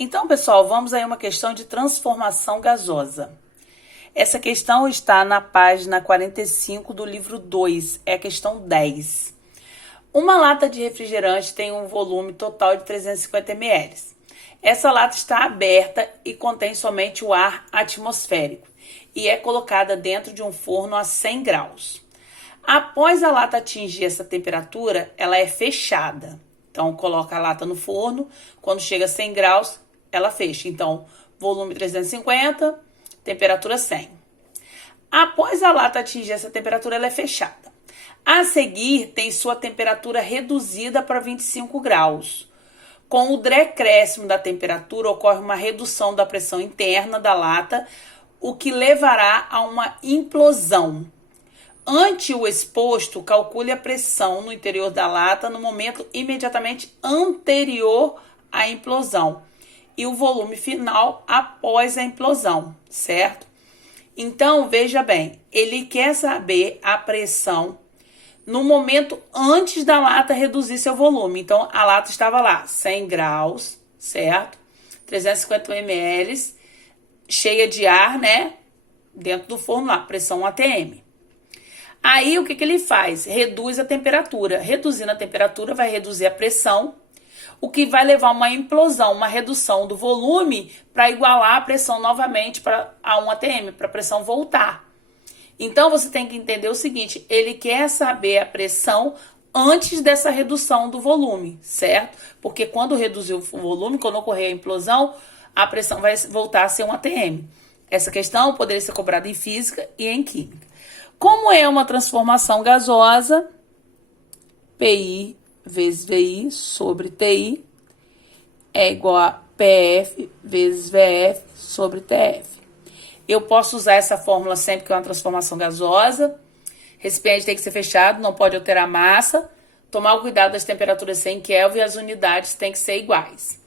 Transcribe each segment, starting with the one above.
Então, pessoal, vamos aí a uma questão de transformação gasosa. Essa questão está na página 45 do livro 2, é a questão 10. Uma lata de refrigerante tem um volume total de 350 ml. Essa lata está aberta e contém somente o ar atmosférico e é colocada dentro de um forno a 100 graus. Após a lata atingir essa temperatura, ela é fechada. Então, coloca a lata no forno, quando chega a 100 graus, ela fecha. Então, volume 350, temperatura 100. Após a lata atingir essa temperatura, ela é fechada. A seguir, tem sua temperatura reduzida para 25 graus. Com o decréscimo da temperatura, ocorre uma redução da pressão interna da lata, o que levará a uma implosão. Ante o exposto, calcule a pressão no interior da lata no momento imediatamente anterior à implosão e o volume final após a implosão, certo? Então, veja bem, ele quer saber a pressão no momento antes da lata reduzir seu volume. Então, a lata estava lá, 100 graus, certo? 350 ml, cheia de ar, né? Dentro do forno lá, pressão ATM. Aí, o que ele faz? Reduz a temperatura. Reduzindo a temperatura, vai reduzir a pressão, o que vai levar a uma implosão, uma redução do volume para igualar a pressão novamente a 1 atm, para a pressão voltar. Então, você tem que entender o seguinte, ele quer saber a pressão antes dessa redução do volume, certo? Porque quando reduzir o volume, quando ocorrer a implosão, a pressão vai voltar a ser 1 atm. Essa questão poderia ser cobrada em física e em química. Como é uma transformação gasosa, PI vezes VI sobre TI é igual a PF vezes VF sobre TF. Eu posso usar essa fórmula sempre que é uma transformação gasosa. Recipiente tem que ser fechado, não pode alterar a massa. Tomar o cuidado das temperaturas 100 Kelvin e as unidades têm que ser iguais.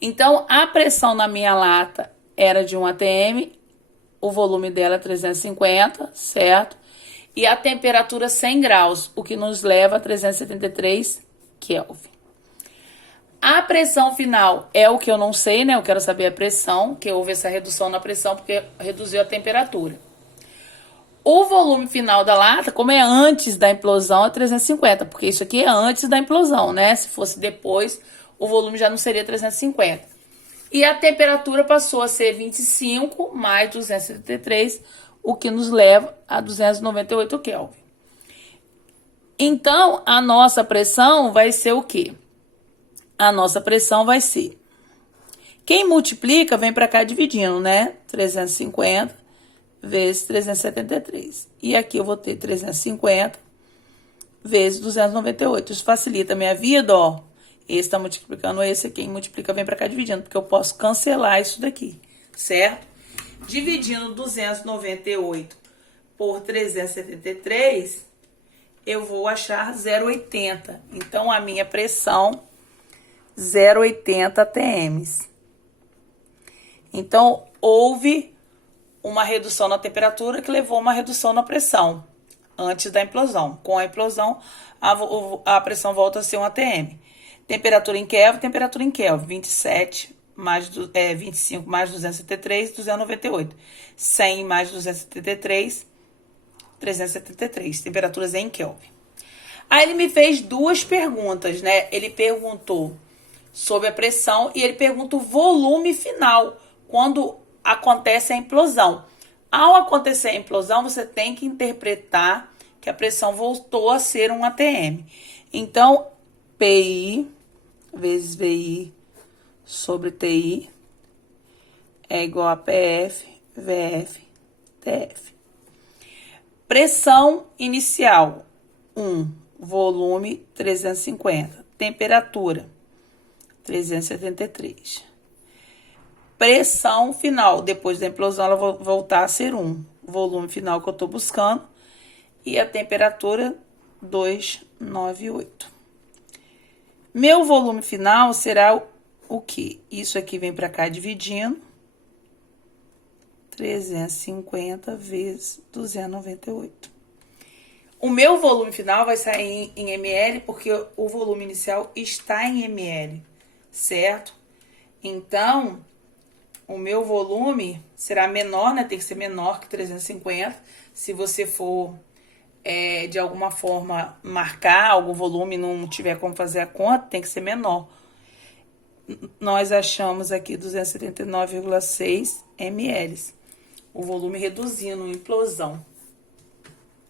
Então, a pressão na minha lata era de 1 atm, o volume dela é 350, certo? E a temperatura 100 graus, o que nos leva a 373 Kelvin. A pressão final é o que eu não sei, né? Eu quero saber a pressão, que houve essa redução na pressão porque reduziu a temperatura. O volume final da lata, como é antes da implosão, é 350, porque isso aqui é antes da implosão, né? Se fosse depois, o volume já não seria 350. E a temperatura passou a ser 25 mais 273, o que nos leva a 298 Kelvin. Então, a nossa pressão vai ser o quê? A nossa pressão vai ser... Quem multiplica, vem para cá dividindo, né? 350 vezes 373. E aqui eu vou ter 350 vezes 298. Isso facilita a minha vida, ó. Esse está multiplicando esse, quem multiplica vem para cá dividindo, porque eu posso cancelar isso daqui, certo? Dividindo 298 por 373, eu vou achar 0,80. Então, a minha pressão, 0,80 atms. Então, houve uma redução na temperatura que levou a uma redução na pressão antes da implosão. Com a implosão, a pressão volta a ser 1 atm. Temperatura em Kelvin, 27 mais 25 mais 273, 298. 100 mais 273, 373. Temperaturas em Kelvin. Aí ele me fez duas perguntas, né? Ele perguntou sobre a pressão e ele pergunta o volume final, quando acontece a implosão. Ao acontecer a implosão, você tem que interpretar que a pressão voltou a ser 1 atm. Então, PI vezes VI sobre TI é igual a PF, VF, TF. Pressão inicial, 1. Volume, 350. Temperatura, 373. Pressão final, depois da implosão, ela vai voltar a ser 1. Volume final que eu estou buscando. E a temperatura, 298. Meu volume final será o quê? Isso aqui vem para cá dividindo. 350 vezes 298. O meu volume final vai sair em ml, porque o volume inicial está em ml, certo? Então, o meu volume será menor, né? Tem que ser menor que 350. Se você for, de alguma forma, marcar algum volume e não tiver como fazer a conta, tem que ser menor. Nós achamos aqui 279,6 ml. O volume reduzindo, implosão.